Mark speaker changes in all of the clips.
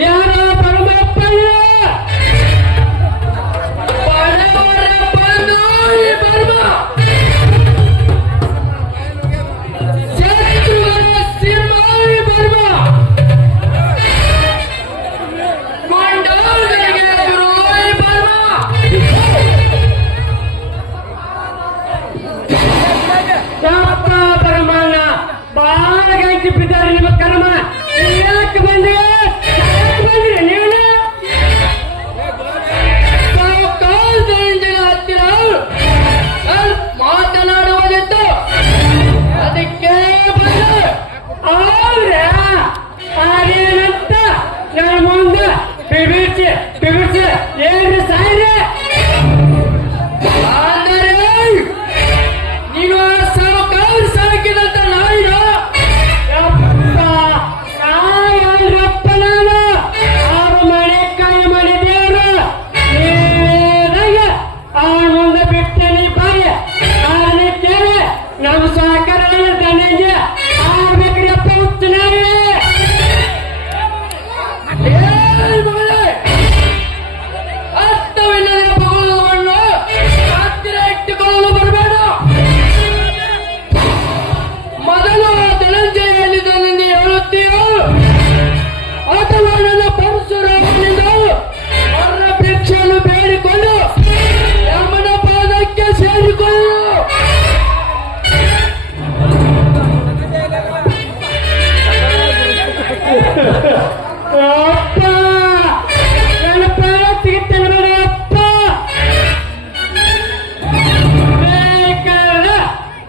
Speaker 1: ಯಾರೋ ಪರಮಪ್ಪ I Namaskar.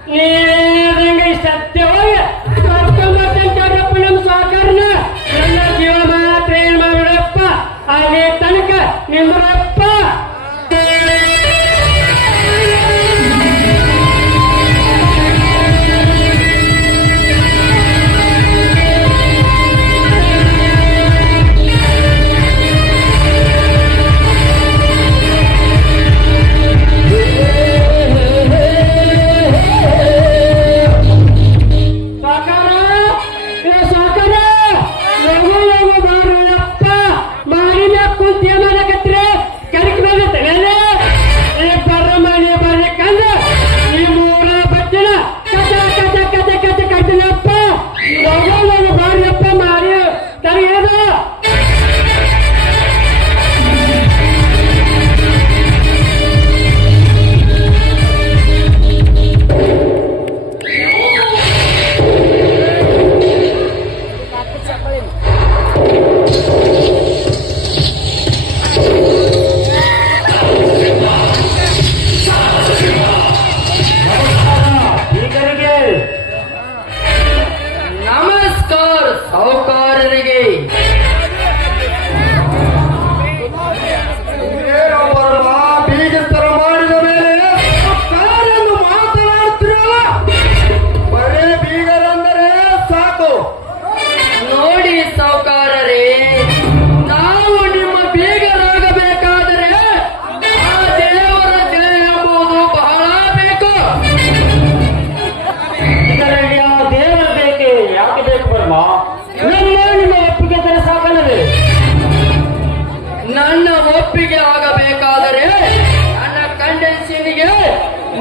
Speaker 1: 一。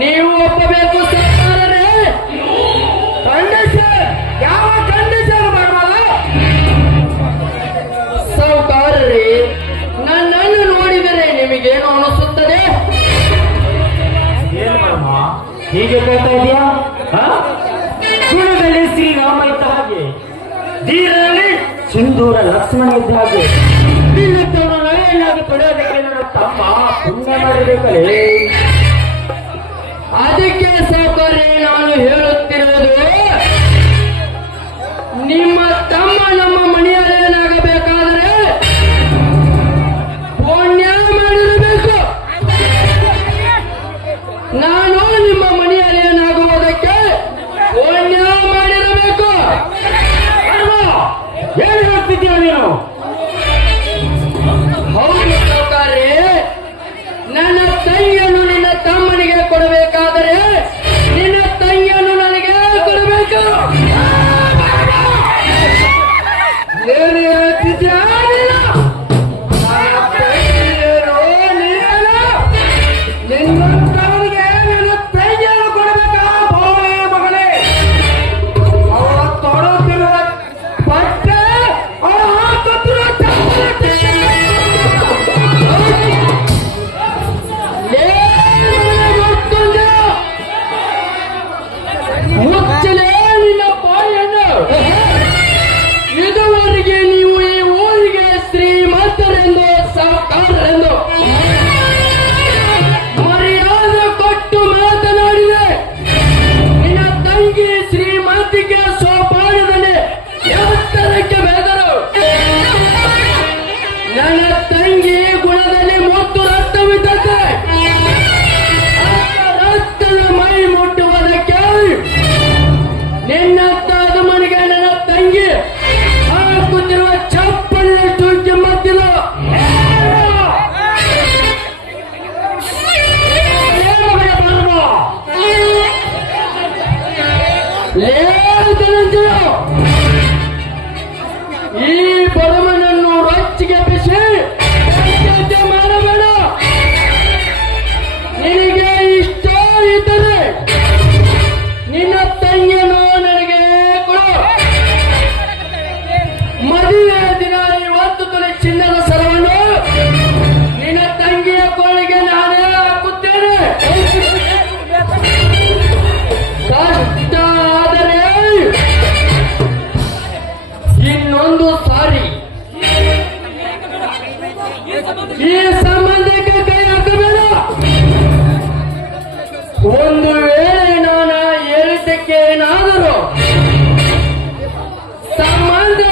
Speaker 1: ನೀವು ಒಪ್ಪಬೇಕು ಸರ್ಕಾರನೇ
Speaker 2: ಕಂಡೀಷನ್ ಯಾವ ಕಂಡೀಷನ್ ಮಾಡಬಲ್ಲ
Speaker 1: ಸಾಹುಕಾರರೇ ನನ್ನನ್ನು ನೋಡಿದರೆ ನಿಮಗೇನು ಅನಿಸುತ್ತದೆ?
Speaker 3: ಹೀಗೆ ಕೇಳ್ತಾ ಇದೆಯಾ ದೂರದಲ್ಲಿ ಶ್ರೀರಾಮ ಇದ್ದ ಹಾಗೆ ದೀರದಲ್ಲಿ ಸಿಂಧೂರ ಲಕ್ಷ್ಮಣ ಇದ್ದ ಹಾಗೆ ಇಲ್ಲಿ ತಮ್ಮ ನವೆಯನ್ನಾಗಿ ಪಡೆಯೋದಕ್ಕೆ ನನ್ನ ತಮ್ಮ
Speaker 1: ಅದಕ್ಕೆ ಸೌಕರ್ಯ ನಾನು ಹೇಳುತ್ತಿರುವುದು, ನಿಮ್ಮ ತಮ್ಮ ನಮ್ಮ ಮನೆಯಲ್ಲೇನಾಗಬೇಕಾದರೆ ಪುಣ್ಯ ಮಾಡಿರಬೇಕು. ನಾನು ನಿಮ್ಮ ಮನೆಯಲ್ಲೇನಾಗುವುದಕ್ಕೆ ಪುಣ್ಯ ಮಾಡಿರಬೇಕು.
Speaker 3: ಏನು ಹೇಳ್ತಿದ್ದೀಯ
Speaker 2: ನೀವು Yeah. ನನ್ನ ತಂಗಿ ಗುಣದಲ್ಲಿ ಮತ್ತು
Speaker 3: ರಕ್ತವಿದ್ದಂತೆ ರಕ್ತದ ಮೈ ಮುಟ್ಟುವುದಕ್ಕೆ ನಿನ್ನ
Speaker 1: ಮನೆಗೆ ನನ್ನ ತಂಗಿ ಹಾಕುತ್ತಿರುವ ಚಪ್ಪಲಿನಷ್ಟು ಕಿಮ್ಮತ್ತಿಲ್ಲ ಈ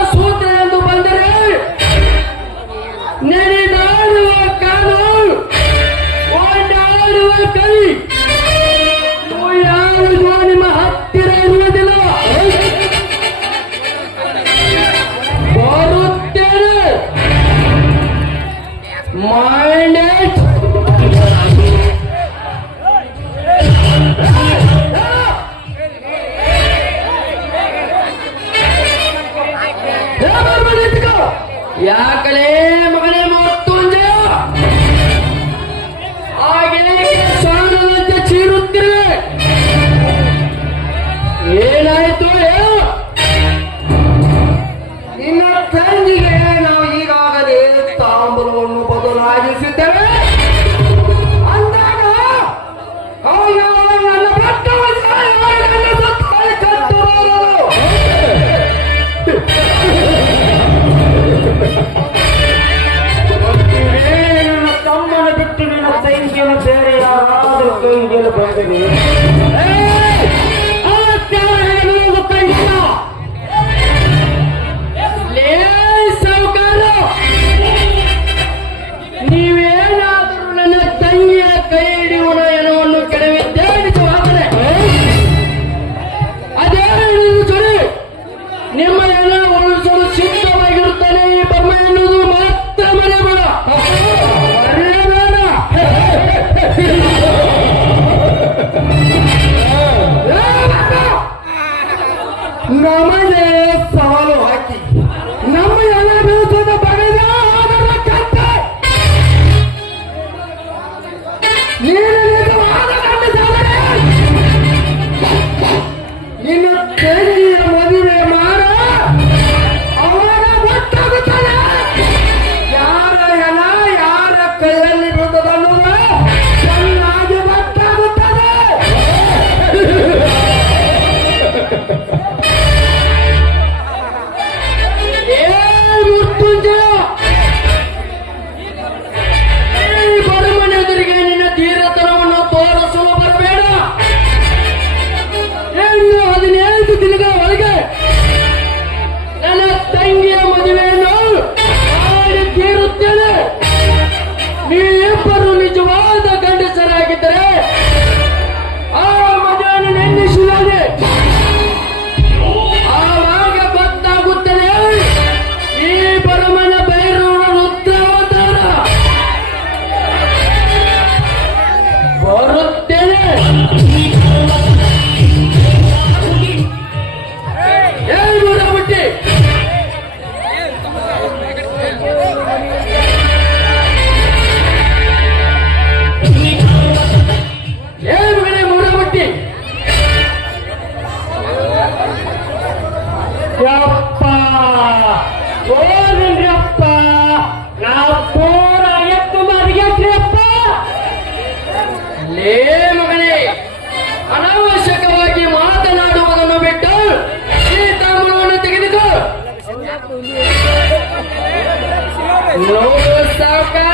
Speaker 1: Jesús 给。Hello, Osaka!